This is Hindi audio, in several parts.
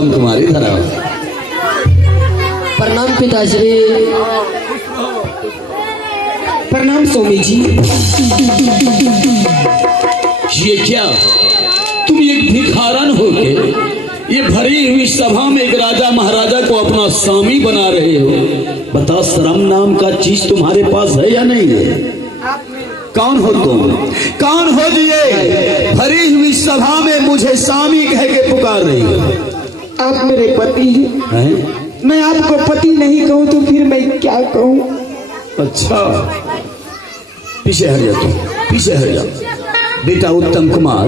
उत्तम कुमारी धरा। प्रणाम पिताश्री। प्रणाम स्वामी जी। ये क्या, तुम एक भिखारन हो के ये भरी हुई सभा में एक राजा महाराजा को अपना स्वामी बना रहे हो? बताओ, शर्म नाम का चीज तुम्हारे पास है या नहीं है? कौन हो तुम? कौन हो जी ये भरी हुई सभा में मुझे स्वामी कह के पुकार रही हो? आप मेरे पति हैं। मैं आपको पति नहीं कहूँ तो फिर मैं क्या कहूँ? अच्छा, पीछे हट जाओ, तुम पीछे हट जाओ। बेटा उत्तम कुमार,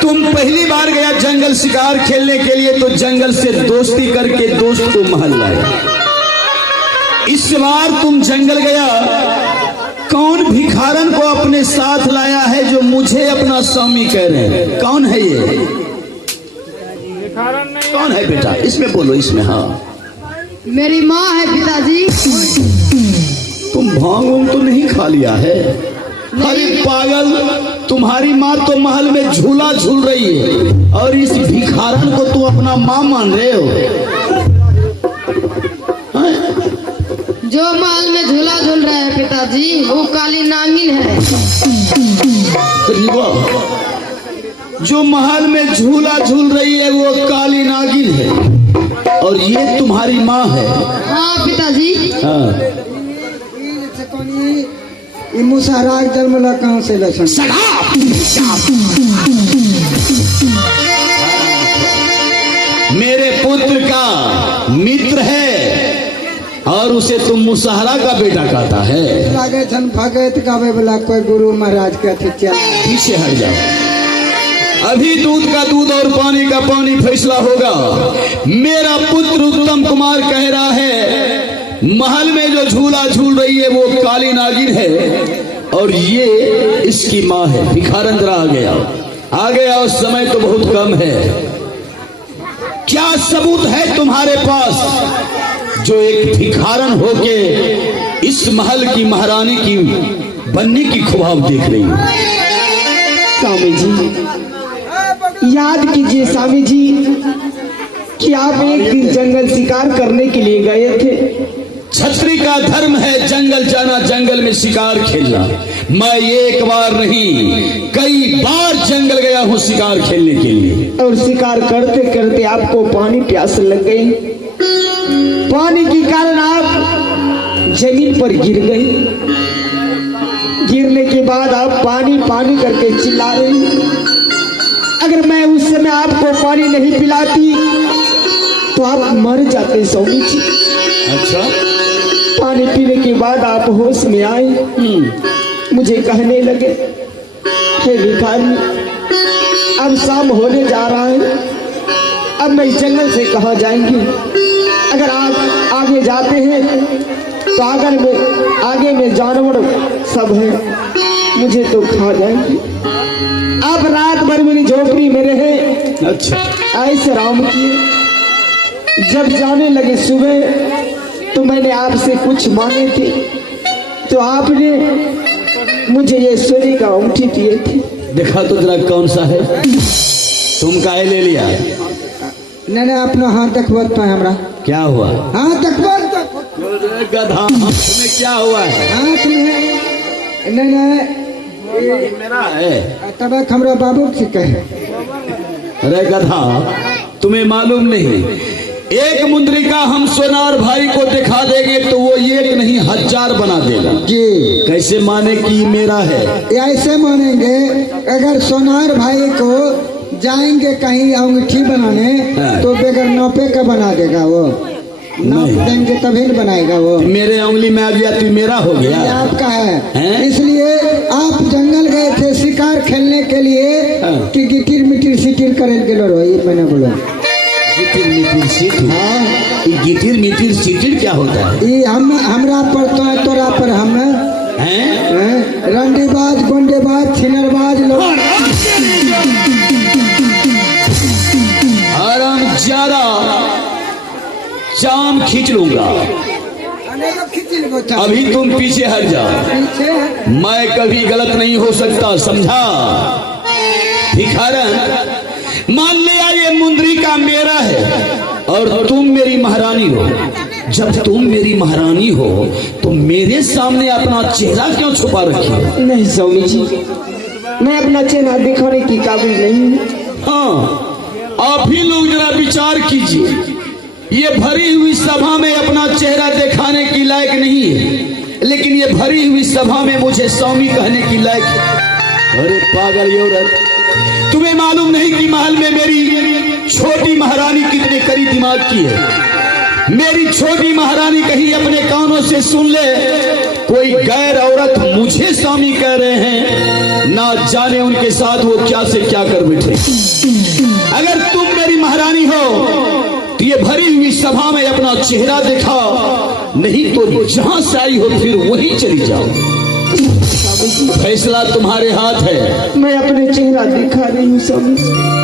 तुम पहली बार गया जंगल शिकार खेलने के लिए तो जंगल से दोस्ती करके दोस्त को महल लाया। इस बार तुम जंगल गया, कौन भिखारन को अपने साथ लाया है जो मुझे अपना स्वामी कह रहे हैं? कौन है ये? कौन है बेटा? इसमें बोलो, इसमें। हाँ, मेरी माँ है पिताजी। तुम भांग तो नहीं खा लिया है? अरे पागल, तुम्हारी माँ तो महल में झूला झूल रही है और इस भिखारन को तुम अपना माँ मान रहे हो? जो महल में झूला झूल रहा है पिताजी वो काली नागिन है। जो महल में झूला झूल रही है वो काली नागिन है और ये तुम्हारी माँ है? हाँ पिताजी। हाँ। मुसहरा जन्मला कहाँ से लक्षण? मेरे पुत्र का मित्र है और उसे तुम मुसहरा का बेटा कहता है? लागे छन भगत गावे वाला कोई गुरु महाराज के पीछे हट जाओ। अभी दूध का दूध और पानी का पानी फैसला होगा। मेरा पुत्र उत्तम कुमार कह रहा है महल में जो झूला झूल रही है वो काली नागिन है और ये इसकी माँ है। भिखारन जरा आ गया और समय तो बहुत कम है। क्या सबूत है तुम्हारे पास जो एक भिखारन होके इस महल की महारानी की बनने की ख्वाब देख रही है? स्वामी जी, याद कीजिए स्वामी जी कि आप एक दिन जंगल शिकार करने के लिए गए थे। छत्री का धर्म है जंगल जाना, जंगल में शिकार खेलना। मैं एक बार नहीं कई बार जंगल गया हूँ शिकार खेलने के लिए। और शिकार करते करते आपको पानी प्यास लग गई। पानी के कारण आप जमीन पर गिर गई। गिरने के बाद आप पानी पानी करके चिल्ला रही। अगर मैं उस समय आपको पानी नहीं पिलाती तो आप मर जाते स्वामी जी। अच्छा, पानी पीने के बाद आप होश में आए। मुझे कहने लगे, हे भिखारी, अब शाम होने जा रहा है, अब मैं इस जंगल से कहाँ जाएंगे? अगर आप आगे जाते हैं तो आगे में जानवर सब है, मुझे तो खा जाएंगे। आप रात भर मेरी झोपड़ी में रहे। अच्छा, ऐसे राम किए। जब जाने लगे सुबह तो मैंने आपसे कुछ मांगे थे तो आपने मुझे ये सोने का अंगूठी दिए थे। देखा तो जरा कौन सा है? तुम काहे ले लिया? नहीं अपना हाथ तकबत पाए हमरा। क्या हुआ? हाथ तकबत गधा, तुम्हें क्या हुआ है? हाथ में नहीं मेरा है तब हमरा बाबू से कहे। अरे गधा, तुम्हें मालूम नहीं, एक मुद्रिका हम सोनार भाई को दिखा देंगे तो वो एक नहीं 1000 बना देगा जी। कैसे माने कि मेरा है? ऐसे मानेंगे, अगर सोनार भाई को जाएंगे कहीं अंगूठी बनाने तो बगैर नौपे का बना देगा। वो नाप देंगे तभी न बनाएगा। वो मेरे उंगली में आ गया तो मेरा हो गया। ये आपका है। इसलिए आप जंगल गए थे शिकार खेलने के लिए कि गिटिर मिटिर सिटिर करेंगे। मैंने बोला गिटिर मिटिर सिटिर। हाँ, गिटिर मिटिर सिटिर क्या होता है? ये हमरा पर तो है, तोरा पर हम हैं। रंडीबाज, गुंडेबाज, छिनरबाज लोग। आराम ज्यादा जाम खींच लूंगा। अभी तुम पीछे हट जाओ। मैं कभी गलत नहीं हो सकता, समझा? भिखारन, मान लिया ये मुंदरिका मेरा है और तुम मेरी महारानी हो। जब तुम मेरी महारानी हो तो मेरे सामने अपना चेहरा क्यों छुपा रखी हो? नहीं स्वामी जी, मैं अपना चेहरा दिखाने की काबिल नहीं हूँ। हाँ, आप ही लोग जरा विचार कीजिए, ये भरी हुई सभा में अपना चेहरा दिखाने की लायक नहीं है, लेकिन ये भरी हुई सभा में मुझे स्वामी कहने की लायक है। अरे पागल ये औरत, तुम्हें मालूम नहीं कि महल में मेरी छोटी महारानी कितने कड़ी दिमाग की है। मेरी छोटी महारानी कहीं अपने कानों से सुन ले कोई गैर औरत मुझे स्वामी कह रहे हैं, ना जाने उनके साथ वो क्या से क्या कर बैठे। अगर तुम मेरी महारानी हो तो ये भरी हुई सभा में अपना चेहरा दिखाओ, नहीं तो जहां से आई हो फिर वहीं चली जाओ। फैसला तुम्हारे हाथ है। मैं अपने चेहरा दिखा रही हूँ स्वामी जी।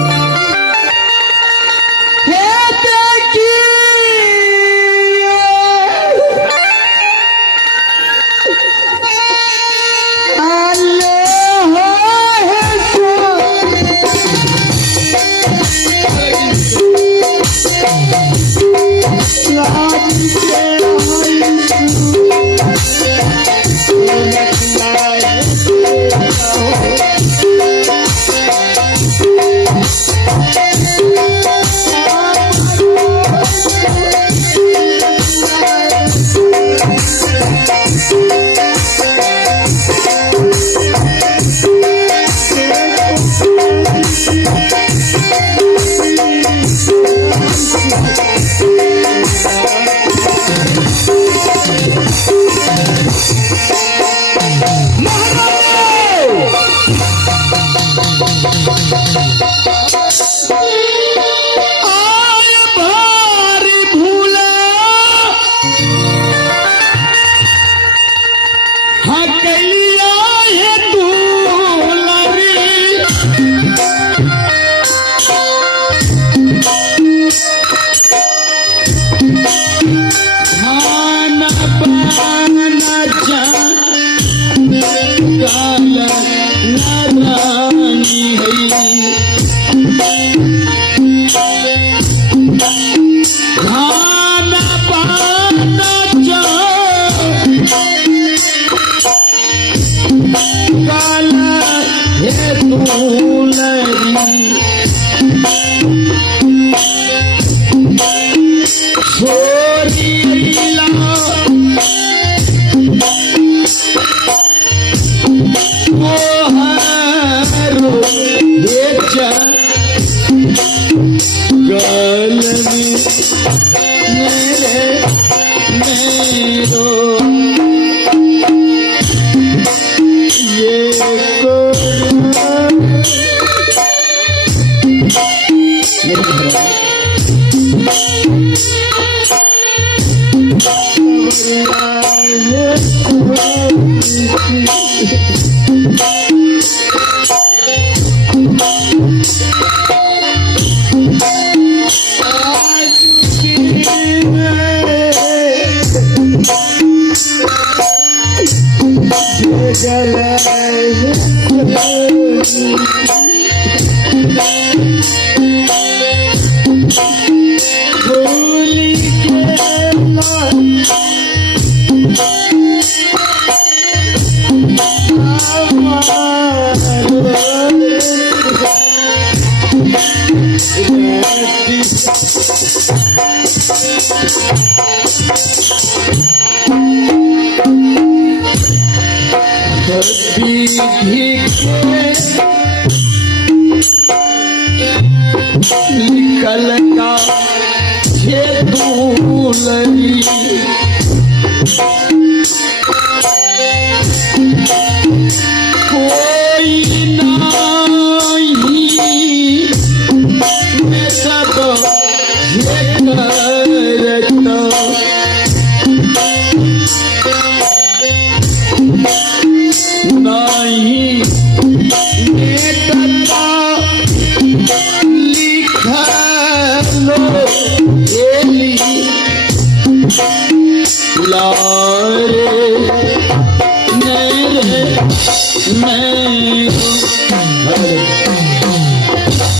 निकल का ये दूलरी